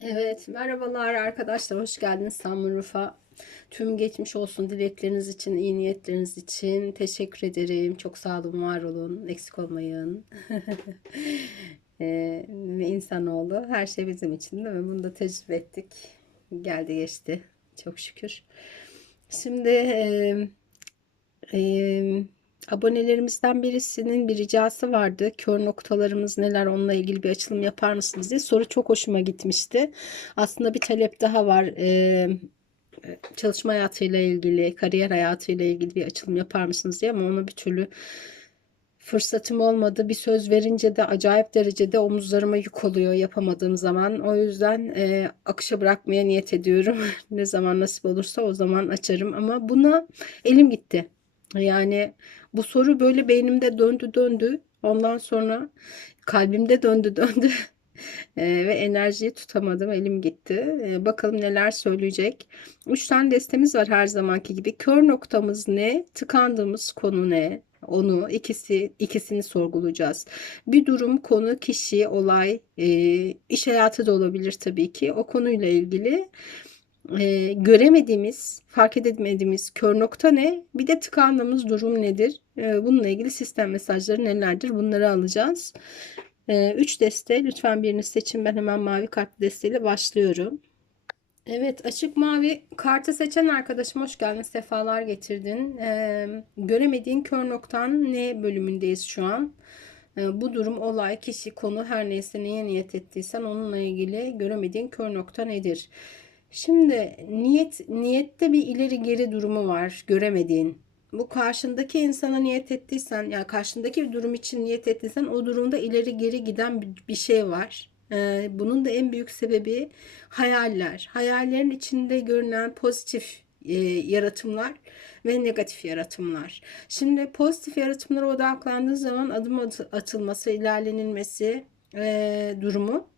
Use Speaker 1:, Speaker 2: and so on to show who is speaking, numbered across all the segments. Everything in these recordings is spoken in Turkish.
Speaker 1: Evet, merhabalar arkadaşlar. Hoş geldiniz Sunroof'a. Tüm geçmiş olsun dilekleriniz için, iyi niyetleriniz için teşekkür ederim. Çok sağ olun, var olun, eksik olmayın. Ee, insanoğlu her şey bizim için değil mi? Bunu da tecrübe ettik. Geldi geçti. Çok şükür. Şimdi e, e, abonelerimizden birisinin bir ricası vardı. Kör noktalarımız neler onunla ilgili bir açılım yapar mısınız diye. Soru çok hoşuma gitmişti. Aslında bir talep daha var. Ee, çalışma hayatıyla ilgili, kariyer hayatıyla ilgili bir açılım yapar mısınız diye ama ona bir türlü fırsatım olmadı. Bir söz verince de acayip derecede omuzlarıma yük oluyor yapamadığım zaman. O yüzden e, akışa bırakmaya niyet ediyorum. Ne zaman nasip olursa o zaman açarım ama buna elim gitti. Yani bu soru böyle beynimde döndü döndü. Ondan sonra kalbimde döndü döndü. Eee, ve enerjiyi tutamadım. Elim gitti. Eee, bakalım neler söyleyecek. Üç tane destemiz var her zamanki gibi. Kör noktamız ne? Tıkandığımız konu ne? Onu ikisi ikisini sorgulayacağız. Bir durum, konu, kişi, olay, eee, iş hayatı da olabilir tabii ki. O konuyla ilgili e, göremediğimiz, fark edemediğimiz kör nokta ne? Bir de tıkandığımız durum nedir? E, bununla ilgili sistem mesajları nelerdir? Bunları alacağız. 3 deste. Lütfen birini seçin. Ben hemen mavi kart desteğiyle başlıyorum. Evet, açık mavi kartı seçen arkadaşım hoş geldin. Sefalar getirdin. E, göremediğin kör noktan ne bölümündeyiz şu an? E, bu durum, olay, kişi, konu her neyse neye niyet ettiysen onunla ilgili göremediğin kör nokta nedir? Şimdi niyet niyette bir ileri geri durumu var göremediğin. Bu karşındaki insana niyet ettiysen yani karşındaki bir durum için niyet ettiysen o durumda ileri geri giden bir, şey var. Ee, bunun da en büyük sebebi hayaller. Hayallerin içinde görünen pozitif e, yaratımlar ve negatif yaratımlar. Şimdi pozitif yaratımlara odaklandığı zaman adım atılması, ilerlenilmesi e, durumu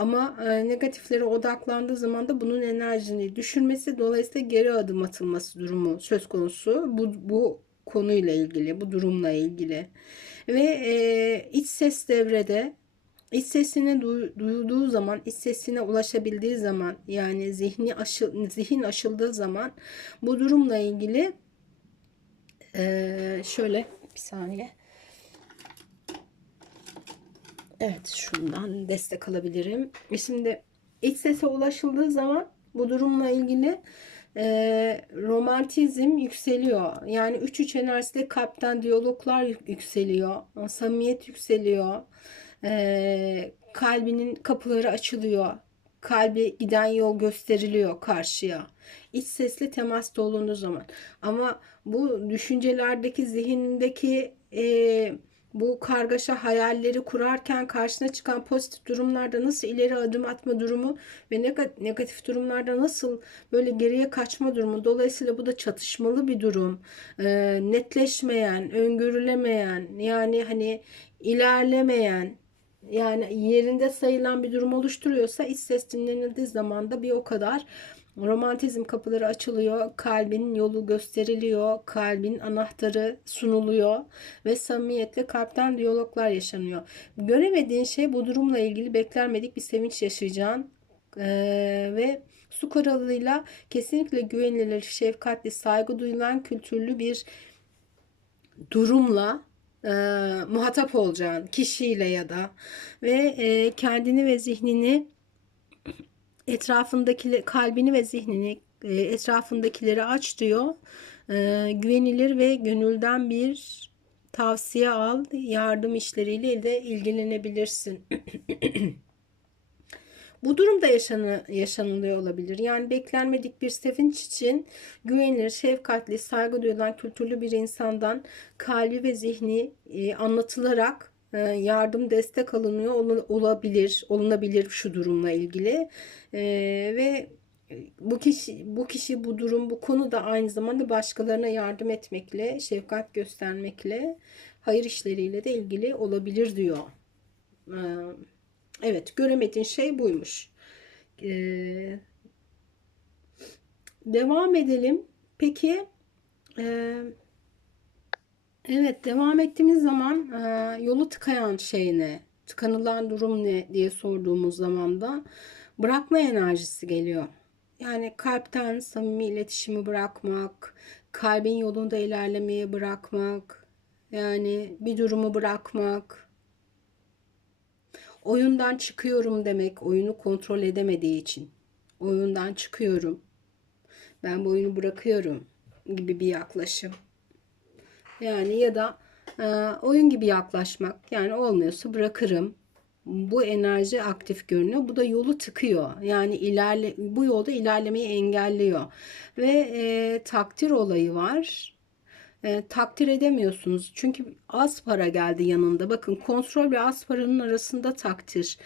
Speaker 1: ama e, negatiflere odaklandığı zaman da bunun enerjini düşürmesi dolayısıyla geri adım atılması durumu söz konusu. Bu, bu konuyla ilgili, bu durumla ilgili. Ve e, iç ses devrede iç sesini du, duyduğu zaman, iç sesine ulaşabildiği zaman yani zihni aşıl, zihin aşıldığı zaman bu durumla ilgili e, şöyle bir saniye Evet şundan destek alabilirim. E, şimdi iç sese ulaşıldığı zaman bu durumla ilgili e, romantizm yükseliyor. Yani 3-3 enerjide kalpten diyaloglar yükseliyor. Samimiyet yükseliyor. E, kalbinin kapıları açılıyor. Kalbi giden yol gösteriliyor karşıya. İç sesle temasta olunduğu zaman. Ama bu düşüncelerdeki, zihnindeki e, bu kargaşa hayalleri kurarken karşına çıkan pozitif durumlarda nasıl ileri adım atma durumu ve negatif durumlarda nasıl böyle geriye kaçma durumu. Dolayısıyla bu da çatışmalı bir durum. E, netleşmeyen, öngörülemeyen yani hani ilerlemeyen yani yerinde sayılan bir durum oluşturuyorsa iç ses dinlenildiği zaman da bir o kadar Romantizm kapıları açılıyor, kalbin yolu gösteriliyor, kalbin anahtarı sunuluyor ve samimiyetle kalpten diyaloglar yaşanıyor. Göremediğin şey bu durumla ilgili beklenmedik bir sevinç yaşayacağın ee, ve su karalıyla kesinlikle güvenilir, şefkatli, saygı duyulan kültürlü bir durumla e, muhatap olacağın kişiyle ya da ve e, kendini ve zihnini etrafındaki kalbini ve zihnini e, etrafındakileri aç diyor. E, güvenilir ve gönülden bir tavsiye al. Yardım işleriyle de ilgilenebilirsin. Bu durumda yaşanı, yaşanılıyor olabilir. Yani beklenmedik bir sevinç için güvenilir, şefkatli, saygı duyulan kültürlü bir insandan kalbi ve zihni e, anlatılarak yardım destek alınıyor olabilir olunabilir şu durumla ilgili ee, ve bu kişi bu kişi bu durum bu konu da aynı zamanda başkalarına yardım etmekle şefkat göstermekle hayır işleriyle de ilgili olabilir diyor. Ee, evet göremediğin şey buymuş. devam edelim. Peki eee Evet, devam ettiğimiz zaman e, yolu tıkayan şey ne? Tıkanılan durum ne diye sorduğumuz zaman da bırakma enerjisi geliyor. Yani kalpten samimi iletişimi bırakmak, kalbin yolunda ilerlemeyi bırakmak, yani bir durumu bırakmak, oyundan çıkıyorum demek, oyunu kontrol edemediği için. Oyundan çıkıyorum. Ben bu oyunu bırakıyorum gibi bir yaklaşım. Yani ya da e, oyun gibi yaklaşmak. Yani olmuyorsa bırakırım. Bu enerji aktif görünüyor. Bu da yolu tıkıyor. Yani ilerle bu yolda ilerlemeyi engelliyor. Ve e, takdir olayı var. E, takdir edemiyorsunuz. Çünkü az para geldi yanında. Bakın kontrol ve az paranın arasında takdir.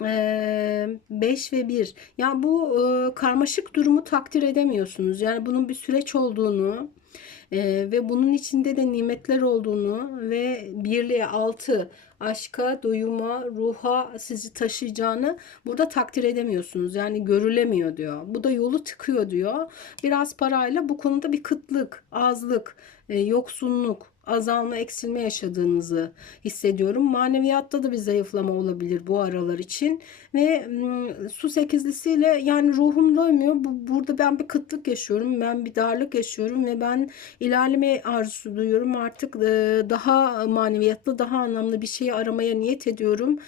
Speaker 1: 5 ve 1. Ya bu e, karmaşık durumu takdir edemiyorsunuz. Yani bunun bir süreç olduğunu e, ve bunun içinde de nimetler olduğunu ve birliğe altı aşka, doyuma, ruha sizi taşıyacağını burada takdir edemiyorsunuz. Yani görülemiyor diyor. Bu da yolu tıkıyor diyor. Biraz parayla bu konuda bir kıtlık, azlık, e, yoksunluk, azalma, eksilme yaşadığınızı hissediyorum. Maneviyatta da bir zayıflama olabilir bu aralar için. Ve su sekizlisiyle yani ruhum doymuyor. Bu, burada ben bir kıtlık yaşıyorum. Ben bir darlık yaşıyorum ve ben ilerleme arzusu duyuyorum. Artık daha maneviyatlı, daha anlamlı bir şeyi aramaya niyet ediyorum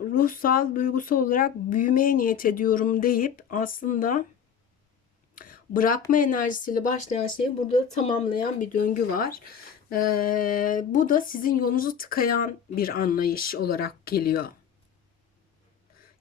Speaker 1: ruhsal, duygusal olarak büyümeye niyet ediyorum deyip aslında bırakma enerjisiyle başlayan şeyi burada tamamlayan bir döngü var. Ee, bu da sizin yolunuzu tıkayan bir anlayış olarak geliyor.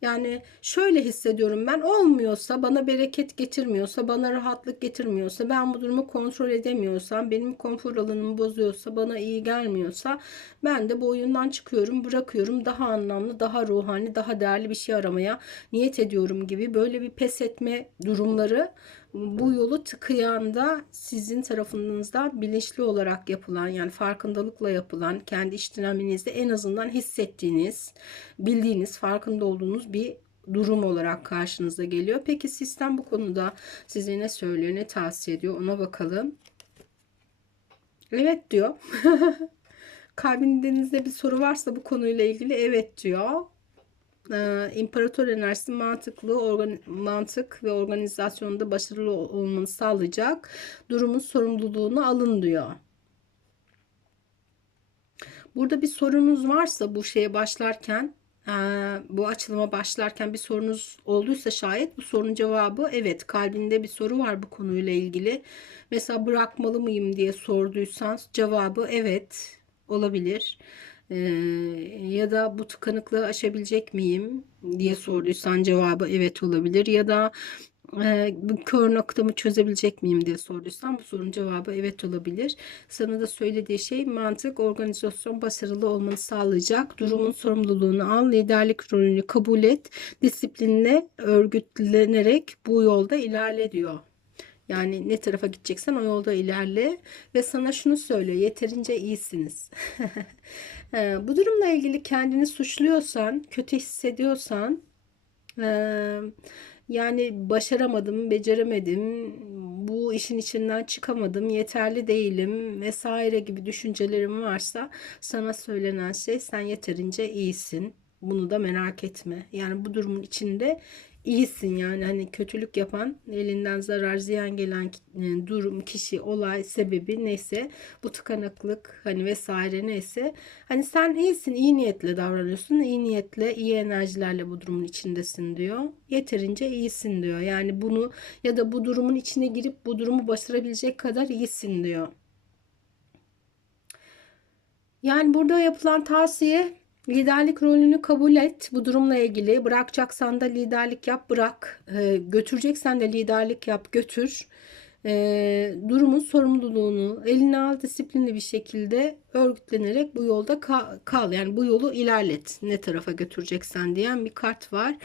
Speaker 1: Yani şöyle hissediyorum ben olmuyorsa bana bereket getirmiyorsa bana rahatlık getirmiyorsa ben bu durumu kontrol edemiyorsam benim konfor alanımı bozuyorsa bana iyi gelmiyorsa ben de bu oyundan çıkıyorum bırakıyorum daha anlamlı daha ruhani daha değerli bir şey aramaya niyet ediyorum gibi böyle bir pes etme durumları bu yolu tıkayan da sizin tarafınızda bilinçli olarak yapılan yani farkındalıkla yapılan kendi iç dinaminizde en azından hissettiğiniz, bildiğiniz, farkında olduğunuz bir durum olarak karşınıza geliyor. Peki sistem bu konuda size ne söylüyor, ne tavsiye ediyor ona bakalım. Evet diyor. Kalbinizde bir soru varsa bu konuyla ilgili evet diyor e, imparator enerjisi mantıklı organ, mantık ve organizasyonda başarılı olmanı sağlayacak durumun sorumluluğunu alın diyor. Burada bir sorunuz varsa bu şeye başlarken e, bu açılıma başlarken bir sorunuz olduysa şayet bu sorunun cevabı evet kalbinde bir soru var bu konuyla ilgili. Mesela bırakmalı mıyım diye sorduysan cevabı evet olabilir. Ee, ya da bu tıkanıklığı aşabilecek miyim diye sorduysan cevabı evet olabilir. Ya da e, bu kör noktamı çözebilecek miyim diye sorduysan bu sorunun cevabı evet olabilir. Sana da söylediği şey mantık, organizasyon başarılı olmanı sağlayacak. Durumun sorumluluğunu al, liderlik rolünü kabul et, disiplinle örgütlenerek bu yolda ilerle diyor. Yani ne tarafa gideceksen o yolda ilerle ve sana şunu söylüyor. Yeterince iyisiniz. bu durumla ilgili kendini suçluyorsan, kötü hissediyorsan yani başaramadım, beceremedim, bu işin içinden çıkamadım, yeterli değilim vesaire gibi düşüncelerim varsa sana söylenen şey sen yeterince iyisin. Bunu da merak etme. Yani bu durumun içinde iyisin yani. Hani kötülük yapan elinden zarar ziyan gelen e, durum kişi olay sebebi neyse bu tıkanıklık hani vesaire neyse. Hani sen iyisin iyi niyetle davranıyorsun iyi niyetle iyi enerjilerle bu durumun içindesin diyor. Yeterince iyisin diyor. Yani bunu ya da bu durumun içine girip bu durumu başarabilecek kadar iyisin diyor. Yani burada yapılan tavsiye Liderlik rolünü kabul et. Bu durumla ilgili bırakacaksan da liderlik yap, bırak. E, götüreceksen de liderlik yap, götür. E, durumun sorumluluğunu eline al disiplinli bir şekilde örgütlenerek bu yolda kal. Yani bu yolu ilerlet. Ne tarafa götüreceksen diyen bir kart var.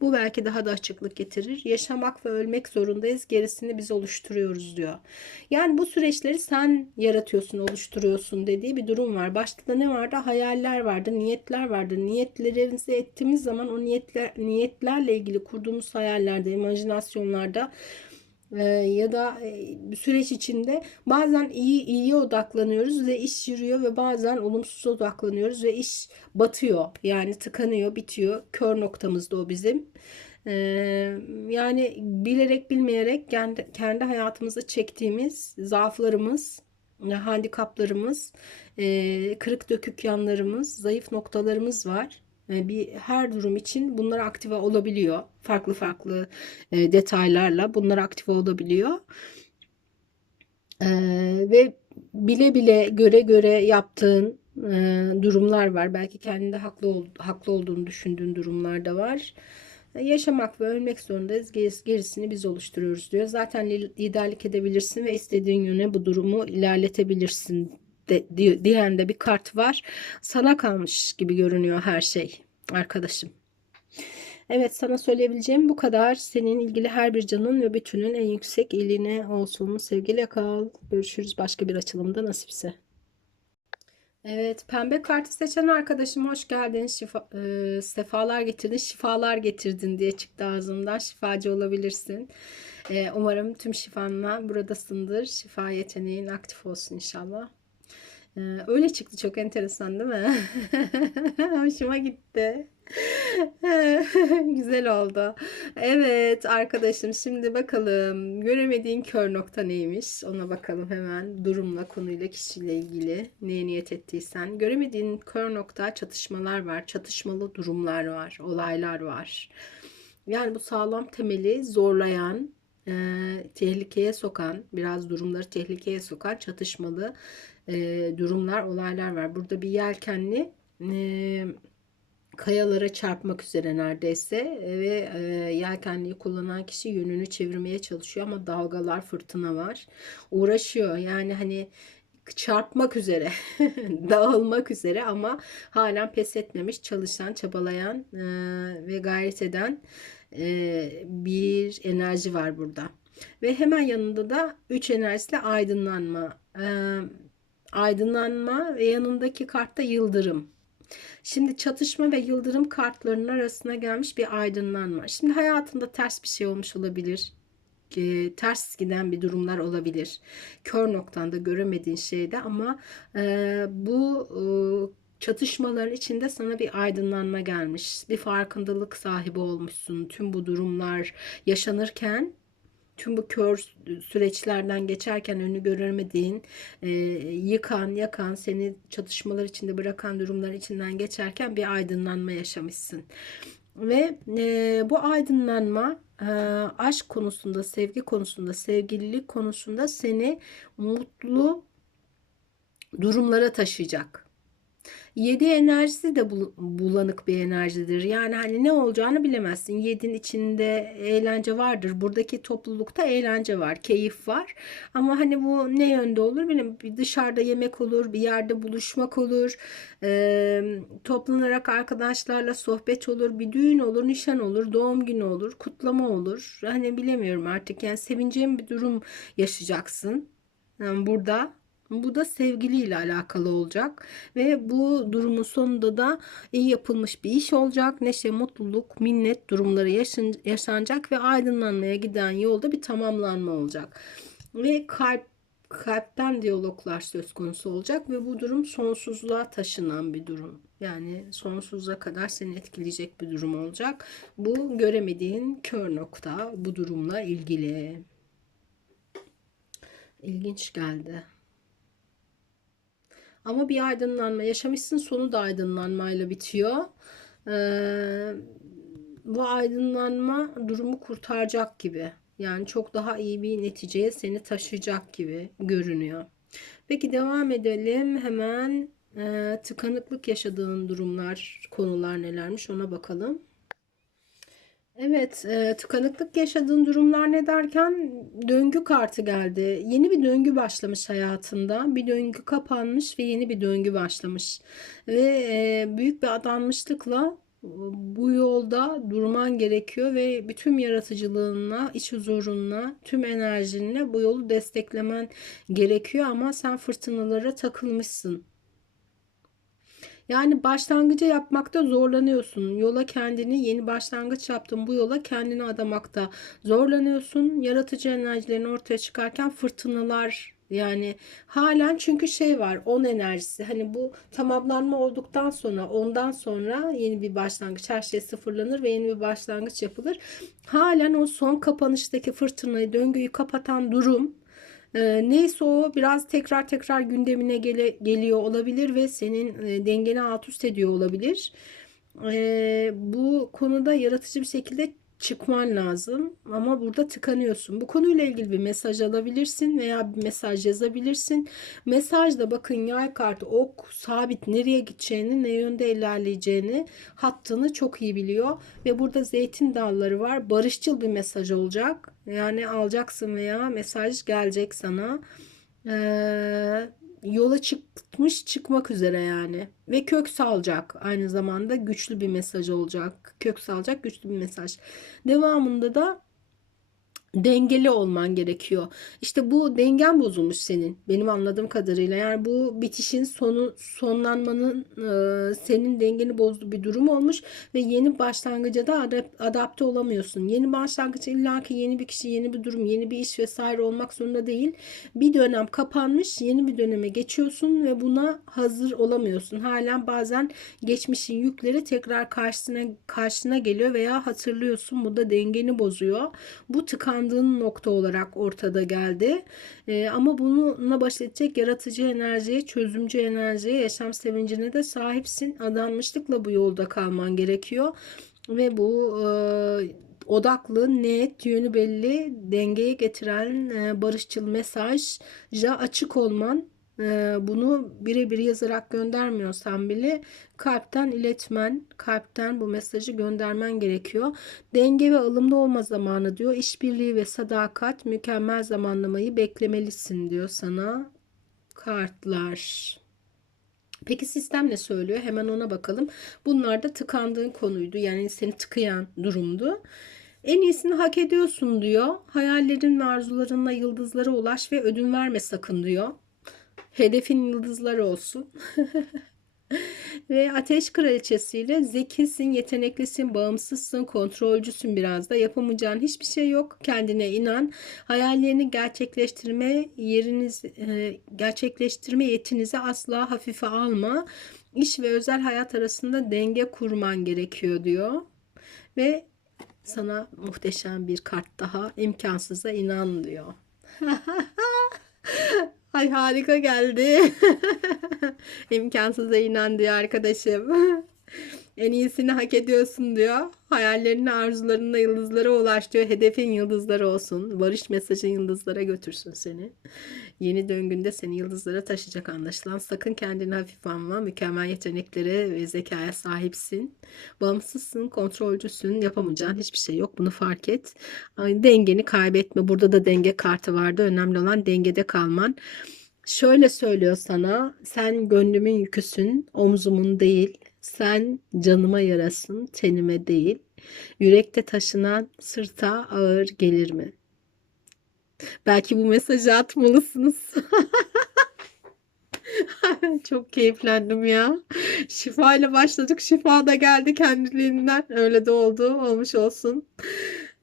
Speaker 1: Bu belki daha da açıklık getirir. Yaşamak ve ölmek zorundayız. Gerisini biz oluşturuyoruz diyor. Yani bu süreçleri sen yaratıyorsun, oluşturuyorsun dediği bir durum var. Başta da ne vardı? Hayaller vardı, niyetler vardı. Niyetlerimizi ettiğimiz zaman o niyetler niyetlerle ilgili kurduğumuz hayallerde, imajinasyonlarda ya da e, süreç içinde bazen iyi iyiye odaklanıyoruz ve iş yürüyor ve bazen olumsuz odaklanıyoruz ve iş batıyor. Yani tıkanıyor, bitiyor. Kör noktamızda o bizim. E, yani bilerek bilmeyerek kendi, kendi hayatımızda çektiğimiz zaaflarımız, handikaplarımız, e, kırık dökük yanlarımız, zayıf noktalarımız var. E, bir her durum için bunlar aktive olabiliyor. Farklı farklı e, detaylarla bunlar aktive olabiliyor. E, ve bile bile göre göre yaptığın e, durumlar var. Belki kendinde haklı ol, haklı olduğunu düşündüğün durumlar da var. E, yaşamak ve ölmek zorundayız. Gerisini biz oluşturuyoruz diyor. Zaten liderlik edebilirsin ve istediğin yöne bu durumu ilerletebilirsin de, diyen de bir kart var. Sana kalmış gibi görünüyor her şey arkadaşım. Evet sana söyleyebileceğim bu kadar. Senin ilgili her bir canın ve bütünün en yüksek iyiliğine olsun. Sevgiyle kal. Görüşürüz başka bir açılımda nasipse. Evet, pembe kartı seçen arkadaşım hoş geldin. Şifa, e, sefalar getirdin, şifalar getirdin diye çıktı ağzımdan. Şifacı olabilirsin. E, umarım tüm şifanla buradasındır. Şifa yeteneğin aktif olsun inşallah. E, öyle çıktı çok enteresan değil mi? Hoşuma gitti. Güzel oldu. Evet arkadaşım şimdi bakalım göremediğin kör nokta neymiş ona bakalım hemen durumla konuyla kişiyle ilgili neye niyet ettiysen. Göremediğin kör nokta çatışmalar var çatışmalı durumlar var olaylar var. Yani bu sağlam temeli zorlayan e, tehlikeye sokan biraz durumları tehlikeye sokan çatışmalı e, durumlar olaylar var. Burada bir yelkenli e, kayalara çarpmak üzere neredeyse ve e, yelkenliği kullanan kişi yönünü çevirmeye çalışıyor ama dalgalar fırtına var. Uğraşıyor yani hani çarpmak üzere, dağılmak üzere ama halen pes etmemiş, çalışan, çabalayan e, ve gayret eden e, bir enerji var burada. Ve hemen yanında da üç enerjisiyle aydınlanma. E, aydınlanma ve yanındaki kartta yıldırım. Şimdi çatışma ve yıldırım kartlarının arasına gelmiş bir aydınlanma. Şimdi hayatında ters bir şey olmuş olabilir. E, ters giden bir durumlar olabilir. Kör noktanda göremediğin şeyde ama e, bu e, çatışmaların içinde sana bir aydınlanma gelmiş. Bir farkındalık sahibi olmuşsun. Tüm bu durumlar yaşanırken tüm bu kör süreçlerden geçerken önü göremediğin, e, yıkan, yakan, seni çatışmalar içinde bırakan durumlar içinden geçerken bir aydınlanma yaşamışsın. Ve e, bu aydınlanma e, aşk konusunda, sevgi konusunda, sevgililik konusunda seni mutlu durumlara taşıyacak. 7 enerjisi de bulanık bir enerjidir. Yani hani ne olacağını bilemezsin. 7'nin içinde eğlence vardır. Buradaki toplulukta eğlence var, keyif var. Ama hani bu ne yönde olur bilmiyorum. Bir dışarıda yemek olur, bir yerde buluşmak olur. E, toplanarak arkadaşlarla sohbet olur, bir düğün olur, nişan olur, doğum günü olur, kutlama olur. Hani bilemiyorum artık. Yani sevineceğin bir durum yaşayacaksın. Yani burada bu da sevgiliyle alakalı olacak ve bu durumun sonunda da iyi yapılmış bir iş olacak. Neşe, mutluluk, minnet durumları yaşanacak ve aydınlanmaya giden yolda bir tamamlanma olacak. Ve kalp kalpten diyaloglar söz konusu olacak ve bu durum sonsuzluğa taşınan bir durum. Yani sonsuza kadar seni etkileyecek bir durum olacak. Bu göremediğin kör nokta bu durumla ilgili. İlginç geldi. Ama bir aydınlanma yaşamışsın sonu da aydınlanmayla bitiyor. Ee, bu aydınlanma durumu kurtaracak gibi. Yani çok daha iyi bir neticeye seni taşıyacak gibi görünüyor. Peki devam edelim. Hemen e, tıkanıklık yaşadığın durumlar, konular nelermiş ona bakalım. Evet, e, tıkanıklık yaşadığın durumlar ne derken döngü kartı geldi. Yeni bir döngü başlamış hayatında. Bir döngü kapanmış ve yeni bir döngü başlamış. Ve e, büyük bir adanmışlıkla bu yolda durman gerekiyor ve bütün yaratıcılığınla, iç huzurunla, tüm enerjinle bu yolu desteklemen gerekiyor ama sen fırtınalara takılmışsın. Yani başlangıcı yapmakta zorlanıyorsun. Yola kendini yeni başlangıç yaptın. Bu yola kendini adamakta zorlanıyorsun. Yaratıcı enerjilerin ortaya çıkarken fırtınalar yani halen çünkü şey var 10 enerjisi hani bu tamamlanma olduktan sonra ondan sonra yeni bir başlangıç her şey sıfırlanır ve yeni bir başlangıç yapılır. Halen o son kapanıştaki fırtınayı döngüyü kapatan durum e, neyse o biraz tekrar tekrar gündemine gele, geliyor olabilir ve senin e, dengeni alt üst ediyor olabilir. E, bu konuda yaratıcı bir şekilde çıkman lazım ama burada tıkanıyorsun. Bu konuyla ilgili bir mesaj alabilirsin veya bir mesaj yazabilirsin. Mesajda bakın yay kartı ok sabit nereye gideceğini, ne yönde ilerleyeceğini, hattını çok iyi biliyor ve burada zeytin dalları var. Barışçıl bir mesaj olacak. Yani alacaksın veya mesaj gelecek sana. Ee, yola çıkmış çıkmak üzere yani. Ve kök salacak. Aynı zamanda güçlü bir mesaj olacak. Kök salacak güçlü bir mesaj. Devamında da dengeli olman gerekiyor. İşte bu dengen bozulmuş senin. Benim anladığım kadarıyla. Yani bu bitişin sonu sonlanmanın e, senin dengeni bozduğu bir durum olmuş ve yeni başlangıca da adapte olamıyorsun. Yeni başlangıç illaki yeni bir kişi, yeni bir durum, yeni bir iş vesaire olmak zorunda değil. Bir dönem kapanmış, yeni bir döneme geçiyorsun ve buna hazır olamıyorsun. Halen bazen geçmişin yükleri tekrar karşısına karşına geliyor veya hatırlıyorsun. Bu da dengeni bozuyor. Bu tıkan odaklandığın nokta olarak ortada geldi. E, ama bununla baş edecek yaratıcı enerjiye, çözümcü enerjiye, yaşam sevincine de sahipsin. Adanmışlıkla bu yolda kalman gerekiyor. Ve bu e, odaklı, net, yönü belli, dengeye getiren e, barışçıl mesaja açık olman bunu birebir yazarak göndermiyorsan bile kalpten iletmen, kalpten bu mesajı göndermen gerekiyor. Denge ve alımda olma zamanı diyor. İşbirliği ve sadakat mükemmel zamanlamayı beklemelisin diyor sana kartlar. Peki sistem ne söylüyor? Hemen ona bakalım. Bunlar da tıkandığın konuydu. Yani seni tıkayan durumdu. En iyisini hak ediyorsun diyor. Hayallerin ve arzularınla yıldızlara ulaş ve ödün verme sakın diyor. Hedefin yıldızlar olsun. Ve ateş kraliçesiyle zekisin, yeteneklisin, bağımsızsın, kontrolcüsün biraz da. Yapamayacağın hiçbir şey yok. Kendine inan. Hayallerini gerçekleştirme yeriniz e, gerçekleştirme yetinizi asla hafife alma. İş ve özel hayat arasında denge kurman gerekiyor diyor. Ve sana muhteşem bir kart daha imkansıza inan diyor. Ay harika geldi. İmkansıza inan diyor arkadaşım. en iyisini hak ediyorsun diyor. Hayallerine, arzularına, yıldızlara ulaş diyor. Hedefin yıldızları olsun. Barış mesajın yıldızlara götürsün seni. Yeni döngünde seni yıldızlara taşıyacak anlaşılan. Sakın kendini hafif alma. Mükemmel yeteneklere ve zekaya sahipsin. Bağımsızsın, kontrolcüsün. Yapamayacağın hiçbir şey yok. Bunu fark et. Dengeni kaybetme. Burada da denge kartı vardı. Önemli olan dengede kalman. Şöyle söylüyor sana. Sen gönlümün yüküsün, omzumun değil. Sen canıma yarasın, tenime değil. Yürekte taşınan sırta ağır gelir mi? Belki bu mesajı atmalısınız. Çok keyiflendim ya. Şifa ile başladık. Şifa da geldi kendiliğinden. Öyle de oldu. Olmuş olsun.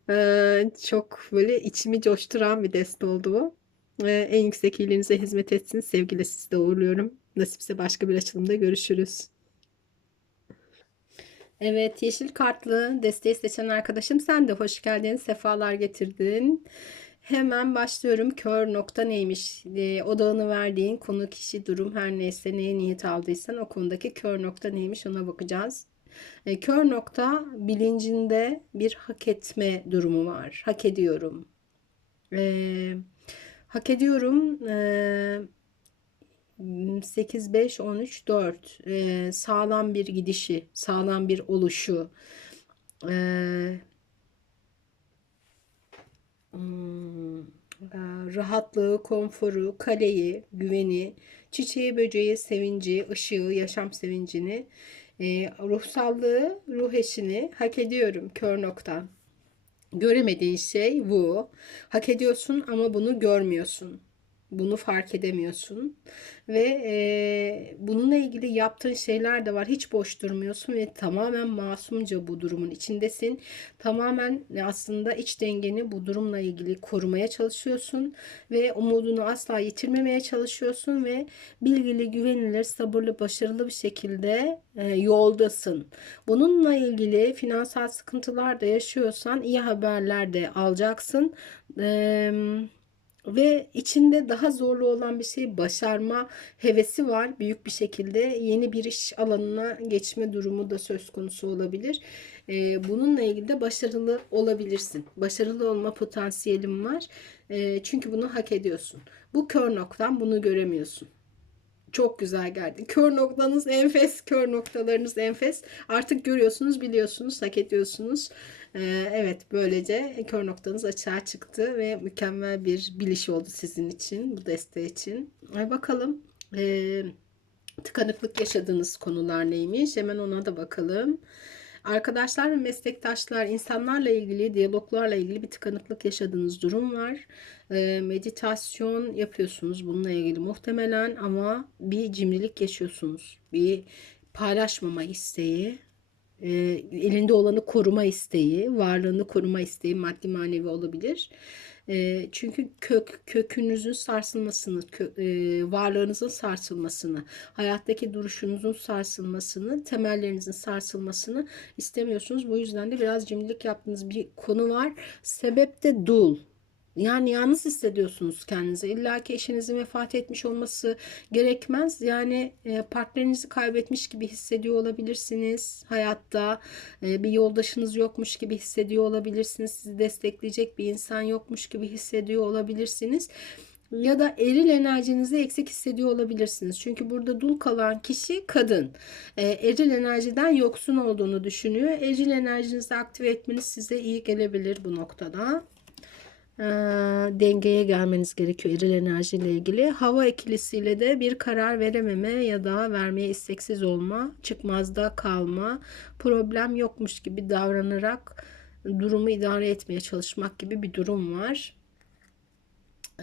Speaker 1: Ee, çok böyle içimi coşturan bir dest oldu bu. Ee, en yüksek iyiliğinize hizmet etsin. Sevgiyle sizi de uğurluyorum. Nasipse başka bir açılımda görüşürüz. Evet yeşil kartlı desteği seçen arkadaşım sen de hoş geldin. Sefalar getirdin. Hemen başlıyorum. Kör nokta neymiş? E, odağını verdiğin konu, kişi, durum her neyse neye niyet aldıysan o konudaki kör nokta neymiş ona bakacağız. E, kör nokta bilincinde bir hak etme durumu var. Hak ediyorum. E, hak ediyorum. E, 8, 5, 13, 4 e, sağlam bir gidişi, sağlam bir oluşu, e, Hmm, rahatlığı, konforu, kaleyi, güveni, çiçeği, böceği, sevinci, ışığı, yaşam sevincini, e, ruhsallığı, ruh eşini hak ediyorum kör nokta. Göremediğin şey bu. Hak ediyorsun ama bunu görmüyorsun. Bunu fark edemiyorsun. Ve e, bununla ilgili yaptığın şeyler de var. Hiç boş durmuyorsun ve tamamen masumca bu durumun içindesin. Tamamen aslında iç dengeni bu durumla ilgili korumaya çalışıyorsun. Ve umudunu asla yitirmemeye çalışıyorsun. Ve bilgili, güvenilir, sabırlı, başarılı bir şekilde e, yoldasın. Bununla ilgili finansal sıkıntılar da yaşıyorsan iyi haberler de alacaksın. Eee ve içinde daha zorlu olan bir şey başarma hevesi var. Büyük bir şekilde yeni bir iş alanına geçme durumu da söz konusu olabilir. Ee, bununla ilgili de başarılı olabilirsin. Başarılı olma potansiyelim var. Ee, çünkü bunu hak ediyorsun. Bu kör noktan bunu göremiyorsun. Çok güzel geldi. Kör noktanız enfes, kör noktalarınız enfes. Artık görüyorsunuz, biliyorsunuz, hak ediyorsunuz. Ee, evet, böylece kör noktanız açığa çıktı ve mükemmel bir biliş oldu sizin için, bu desteği için. Ee, bakalım e, tıkanıklık yaşadığınız konular neymiş? Hemen ona da bakalım. Arkadaşlar ve meslektaşlar, insanlarla ilgili, diyaloglarla ilgili bir tıkanıklık yaşadığınız durum var. E, meditasyon yapıyorsunuz bununla ilgili muhtemelen ama bir cimrilik yaşıyorsunuz. Bir paylaşmama isteği, e, elinde olanı koruma isteği, varlığını koruma isteği maddi manevi olabilir. Çünkü kök kökünüzün sarsılmasını, kö, e, varlığınızın sarsılmasını, hayattaki duruşunuzun sarsılmasını, temellerinizin sarsılmasını istemiyorsunuz. Bu yüzden de biraz cimrilik yaptığınız bir konu var. Sebep de dul. Yani yalnız hissediyorsunuz kendinizi. İlla ki eşinizin vefat etmiş olması gerekmez. Yani e, partnerinizi kaybetmiş gibi hissediyor olabilirsiniz hayatta. E, bir yoldaşınız yokmuş gibi hissediyor olabilirsiniz. Sizi destekleyecek bir insan yokmuş gibi hissediyor olabilirsiniz. Ya da eril enerjinizi eksik hissediyor olabilirsiniz. Çünkü burada dul kalan kişi kadın. E, eril enerjiden yoksun olduğunu düşünüyor. Eril enerjinizi aktive etmeniz size iyi gelebilir bu noktada e, dengeye gelmeniz gerekiyor eril enerji ile ilgili. Hava ikilisiyle de bir karar verememe ya da vermeye isteksiz olma, çıkmazda kalma, problem yokmuş gibi davranarak durumu idare etmeye çalışmak gibi bir durum var.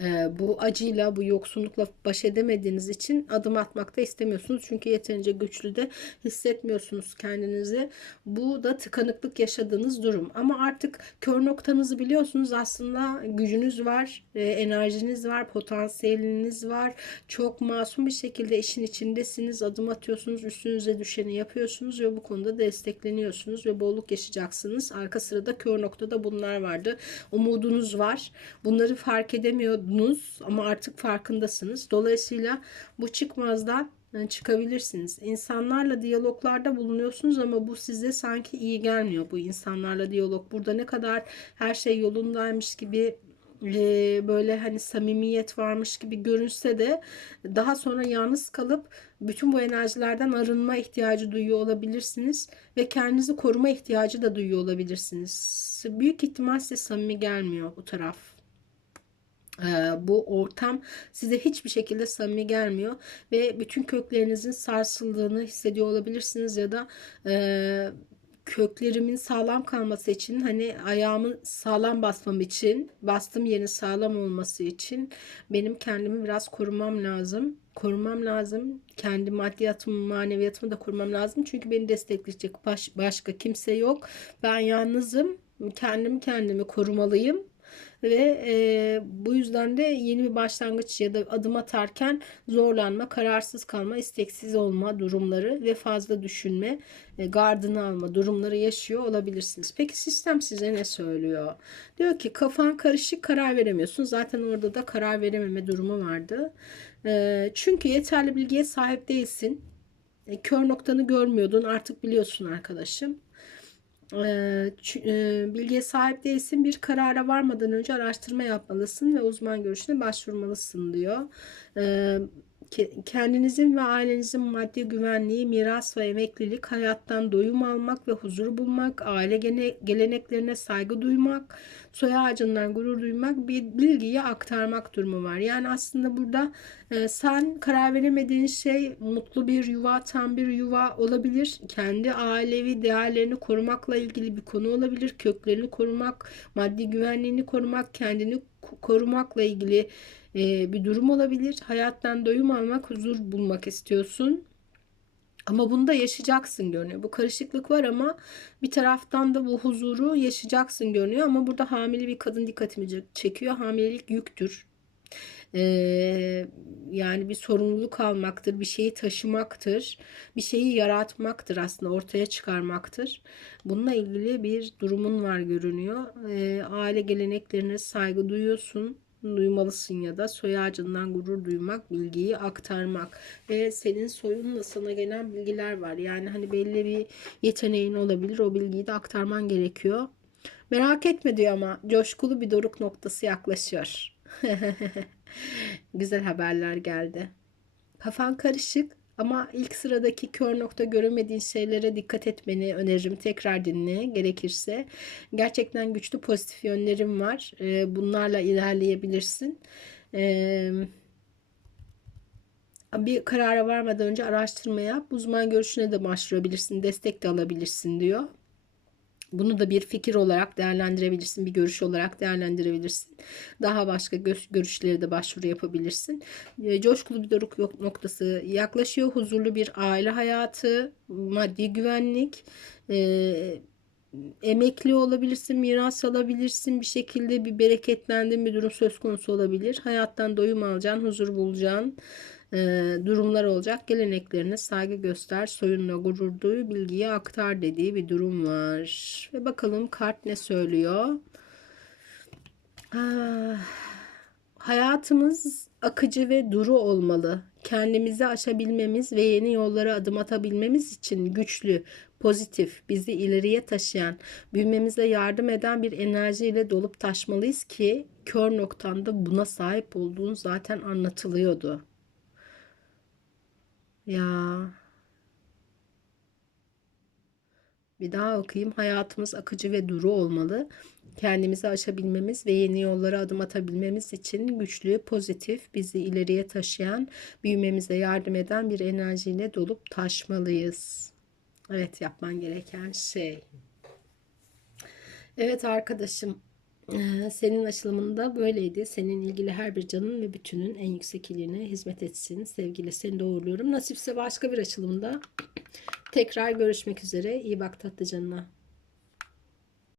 Speaker 1: Ee, bu acıyla, bu yoksunlukla baş edemediğiniz için adım atmak da istemiyorsunuz. Çünkü yeterince güçlü de hissetmiyorsunuz kendinizi. Bu da tıkanıklık yaşadığınız durum. Ama artık kör noktanızı biliyorsunuz. Aslında gücünüz var, e, enerjiniz var, potansiyeliniz var. Çok masum bir şekilde işin içindesiniz. Adım atıyorsunuz, üstünüze düşeni yapıyorsunuz ve bu konuda destekleniyorsunuz ve bolluk yaşayacaksınız. Arka sırada kör noktada bunlar vardı. Umudunuz var. Bunları fark edemiyor bilmiyordunuz ama artık farkındasınız. Dolayısıyla bu çıkmazdan e, çıkabilirsiniz. İnsanlarla diyaloglarda bulunuyorsunuz ama bu size sanki iyi gelmiyor bu insanlarla diyalog. Burada ne kadar her şey yolundaymış gibi e, böyle hani samimiyet varmış gibi görünse de daha sonra yalnız kalıp bütün bu enerjilerden arınma ihtiyacı duyuyor olabilirsiniz ve kendinizi koruma ihtiyacı da duyuyor olabilirsiniz. Büyük ihtimal size samimi gelmiyor bu taraf. Ee, bu ortam size hiçbir şekilde samimi gelmiyor ve bütün köklerinizin sarsıldığını hissediyor olabilirsiniz ya da e, köklerimin sağlam kalması için hani ayağımın sağlam basmam için bastığım yerin sağlam olması için benim kendimi biraz korumam lazım. Korumam lazım. Kendi maddiyatımı, maneviyatımı da korumam lazım. Çünkü beni destekleyecek baş, başka kimse yok. Ben yalnızım. Kendimi kendimi korumalıyım ve e, bu yüzden de yeni bir başlangıç ya da adım atarken zorlanma, kararsız kalma, isteksiz olma durumları ve fazla düşünme, e, gardını alma durumları yaşıyor olabilirsiniz. Peki sistem size ne söylüyor? Diyor ki kafan karışık karar veremiyorsun. Zaten orada da karar verememe durumu vardı. E, çünkü yeterli bilgiye sahip değilsin. E, kör noktanı görmüyordun artık biliyorsun arkadaşım bilgiye sahip değilsin. Bir karara varmadan önce araştırma yapmalısın ve uzman görüşüne başvurmalısın diyor kendinizin ve ailenizin maddi güvenliği, miras ve emeklilik, hayattan doyum almak ve huzur bulmak, aile geleneklerine saygı duymak, soy ağacından gurur duymak, bir bilgiyi aktarmak durumu var. Yani aslında burada e, sen karar veremediğin şey mutlu bir yuva, tam bir yuva olabilir. Kendi ailevi değerlerini korumakla ilgili bir konu olabilir. Köklerini korumak, maddi güvenliğini korumak, kendini korumakla ilgili e, bir durum olabilir. Hayattan doyum almak, huzur bulmak istiyorsun. Ama bunda yaşayacaksın görünüyor. Bu karışıklık var ama bir taraftan da bu huzuru yaşayacaksın görünüyor. Ama burada hamile bir kadın dikkatimi çekiyor. Hamilelik yüktür. Ee, yani bir sorumluluk almaktır, bir şeyi taşımaktır, bir şeyi yaratmaktır aslında ortaya çıkarmaktır. Bununla ilgili bir durumun var görünüyor. Ee, aile geleneklerine saygı duyuyorsun duymalısın ya da soy ağacından gurur duymak, bilgiyi aktarmak ve senin soyunla sana gelen bilgiler var. Yani hani belli bir yeteneğin olabilir. O bilgiyi de aktarman gerekiyor. Merak etme diyor ama coşkulu bir doruk noktası yaklaşıyor. Güzel haberler geldi. Kafan karışık ama ilk sıradaki kör nokta göremediğin şeylere dikkat etmeni öneririm. Tekrar dinle gerekirse. Gerçekten güçlü pozitif yönlerim var. Ee, bunlarla ilerleyebilirsin. Ee, bir karara varmadan önce araştırma yap. Uzman görüşüne de başvurabilirsin. Destek de alabilirsin diyor. Bunu da bir fikir olarak değerlendirebilirsin, bir görüş olarak değerlendirebilirsin. Daha başka görüşlere de başvuru yapabilirsin. E, coşkulu bir doruk yok noktası yaklaşıyor. Huzurlu bir aile hayatı, maddi güvenlik, e, emekli olabilirsin, miras alabilirsin, bir şekilde bir bereketlendiğin bir durum söz konusu olabilir. Hayattan doyum alacaksın, huzur bulacaksın e, durumlar olacak. Geleneklerine saygı göster, soyunla gurur duy, bilgiyi aktar dediği bir durum var. Ve bakalım kart ne söylüyor? Ah, hayatımız akıcı ve duru olmalı. Kendimizi aşabilmemiz ve yeni yollara adım atabilmemiz için güçlü, pozitif, bizi ileriye taşıyan, büyümemize yardım eden bir enerjiyle dolup taşmalıyız ki kör noktanda buna sahip olduğun zaten anlatılıyordu. Ya. Bir daha okuyayım. Hayatımız akıcı ve duru olmalı. Kendimizi aşabilmemiz ve yeni yollara adım atabilmemiz için güçlü, pozitif, bizi ileriye taşıyan, büyümemize yardım eden bir enerjiyle dolup taşmalıyız. Evet yapman gereken şey. Evet arkadaşım senin açılımında böyleydi. Senin ilgili her bir canın ve bütünün en yüksek iliğine hizmet etsin. Sevgiyle seni doğruluyorum. Nasipse başka bir açılımda tekrar görüşmek üzere. İyi bak tatlı canına.